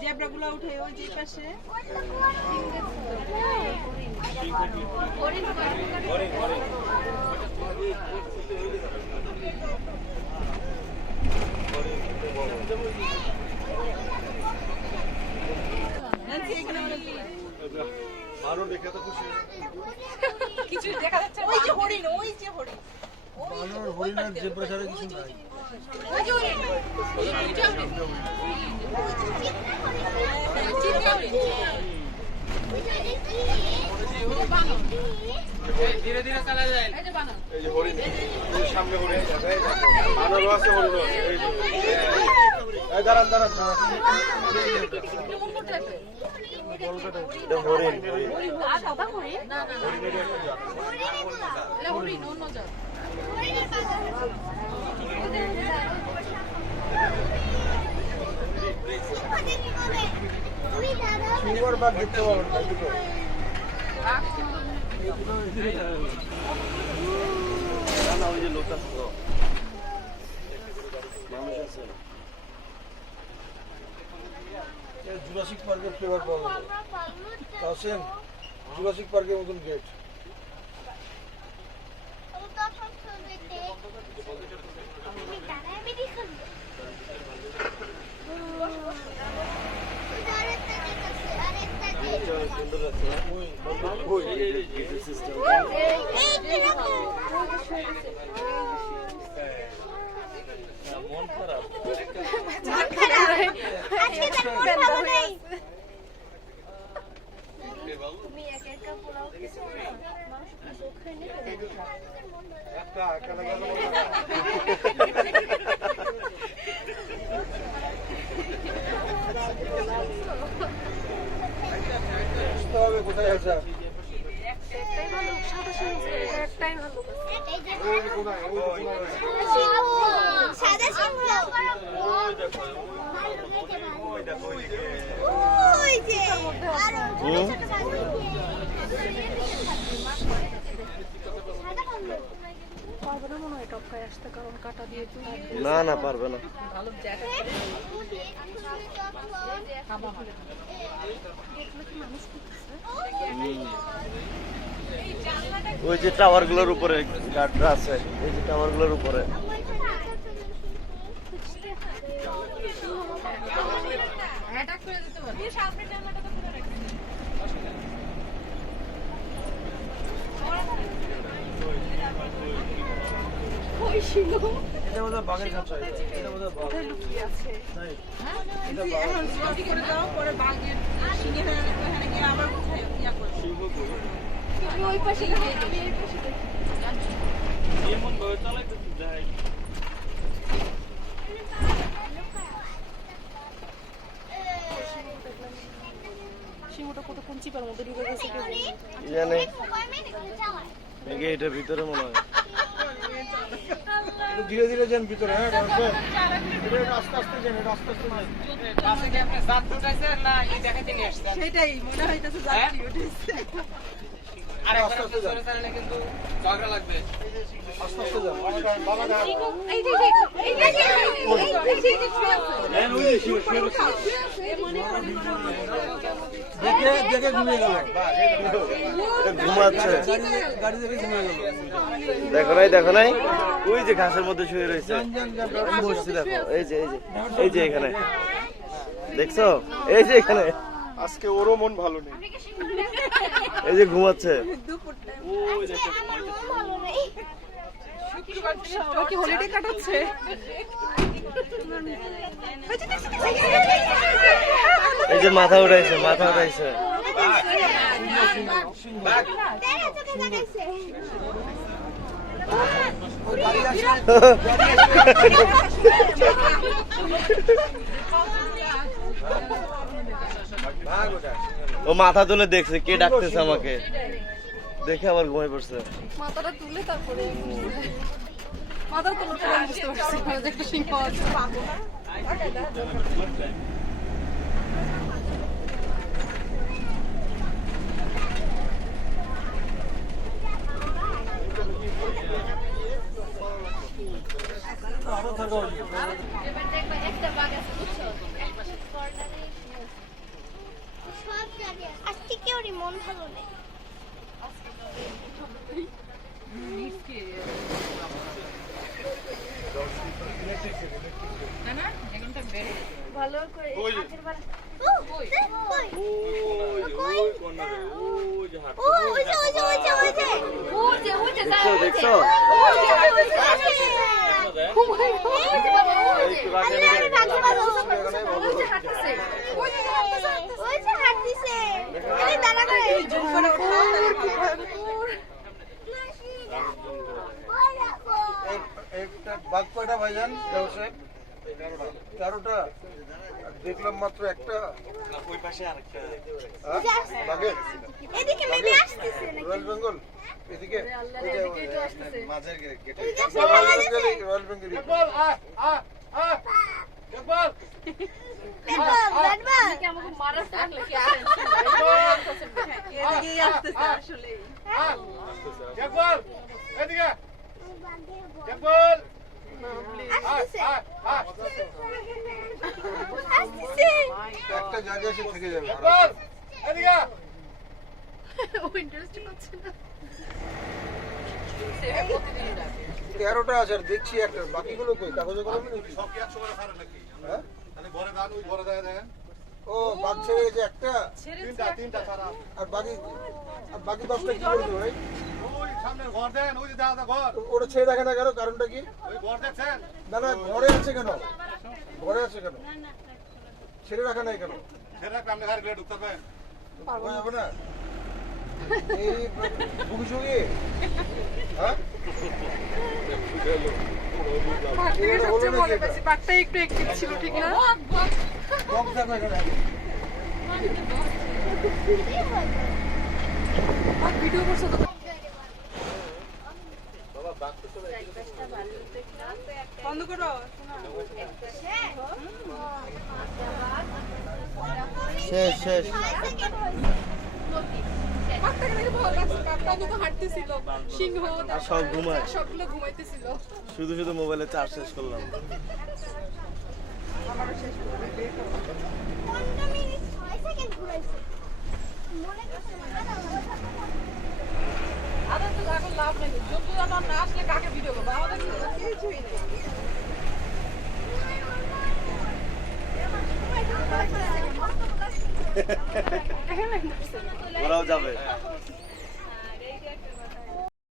জেব্রাগুলো উঠে ওই যে পাশে কিছু দেখা যাচ্ছে ওই যে হরিণ হরিণের জেব্রা ছাড়া কিছু নাই ওই যে হরিণ ধীরে ধীরে চলা যায় এই যে হরিণ সামনে হরিণ বানর আছে হরিণ এই দাঁড়ান জুরাসিক পার্কের ফ্লেভার পাওয়া আসেন জুরাসিক পার্কের মতন গেট মন খারাপ কোথায় আছে না না পারবে না ওই যে টাওয়ার গুলোর উপরে গার্ডরা আছে এই যে টাওয়ার গুলোর উপরে এটা বোধহয় বাঘের খাঁচা এটা বোধহয় বাঘ লুকিয়ে আছে তাই এটা এখন জলদি করে দাও পরে বাঘের সিংহে এখানে গিয়ে আবার কোথায় ইয়া করে সিংহ কই তুমি ওই পাশে গিয়ে তুমি এই পাশে এমন ভাবে চালাইতে যাই সিংহটা কতক্ষণ চিপার মধ্যে ঢুকে গেছে কেউ জানে। কি জানে নাকি এটার ভিতরে মনে হয় একটু ধীরে ধীরে যান ভিতরে। হ্যাঁ আস্তে আস্তে যান, আস্তে আস্তে যান। সেটাই মনে হইতেছে যাত্রী উঠেছে। আস্তে আস্তে যান, কিন্তু ঝগড়া লাগবে। আস্তে আস্তে যান। বাবা যান। এই যে দেখে দেখে ঘুমিয়ে গেল, ঘুমাচ্ছে। গাড়ি থেকে ঘুমিয়ে গেল। দেখো নাই ওই যে ঘাসের মধ্যে শুয়ে রয়েছে। আমি বসছি, দেখো এই যে এই যে এখানে দেখছো, এই যে এখানে। আজকে ওরও মন ভালো নেই, এই যে ঘুমাচ্ছে। ও কি হলিডে কাটাচ্ছে? এই যে মাথা উঠাইছে, মাথা উঠাইছে। ও মাথা তুলে দেখছে কে ডাকতেছে আমাকে, দেখে আবার ঘুমাই পড়ছে। মাথাটা তুলে তারপরে মাথা তুলে বুঝতে পারছি যে একটা সিংহ আছে। আজকে কেউ মন ভালো নেই। ভালো করে আগের বার দেখছো বাঘ কয়টা ভাইজান? 13টা দেখলাম, মাত্র একটা। ওই পাশে আরেকটা বাঘের এদিকে মেবি আসতেছে নাকি রয়্যাল বেঙ্গল, এদিকে মাঝের গেটে রয়্যাল বেঙ্গল। আমাকে মারার থাকলে কি এদিকেই আসতেছে আসলে। একটা জায়গায় এসে থেকে যাবে। ও ইন্টারেস্ট হচ্ছে না। 13টা আছে আর দেখছি একটা, বাকিগুলো কই? কাগজে কলমে নাকি? হ্যাঁ? ও বাঘ ছেড়ে গেছে একটা, আর বাকি 10টা কি করবে ভাই? ওটা ছেড়ে রাখে না কেন? কারণটা কি? না না, ঘরে আছে কেন? ঘরে আছে কেন? ছেড়ে রাখা নাই কেন? বোঝা যাবে না এই বুঝুগি। হ্যাঁ বাঘটা একটু অ্যাক্টিভ ছিল, ঠিক না? বক দেখো এখানে। ভিডিও করছো তো? বন্ধ করো। শেষ শেষ। বাঘটাকে দেখে ভালো লাগছে, বাঘটা কিন্তু হাঁটতেছিল, সিংহ আর সব ঘুমায়, সবগুলো ঘুমাইতেছিল। শুধু শুধু মোবাইলে চার্জ শেষ করলাম। 15 মিনিট 6 সেকেন্ড ঘুরাইছে। মনে করছে আদা তো এখন লাভ নেই, যত আমার না আসলে কাকে ভিডিও করবো, আমাদের কিছুই নেই। ওরাও যাবে।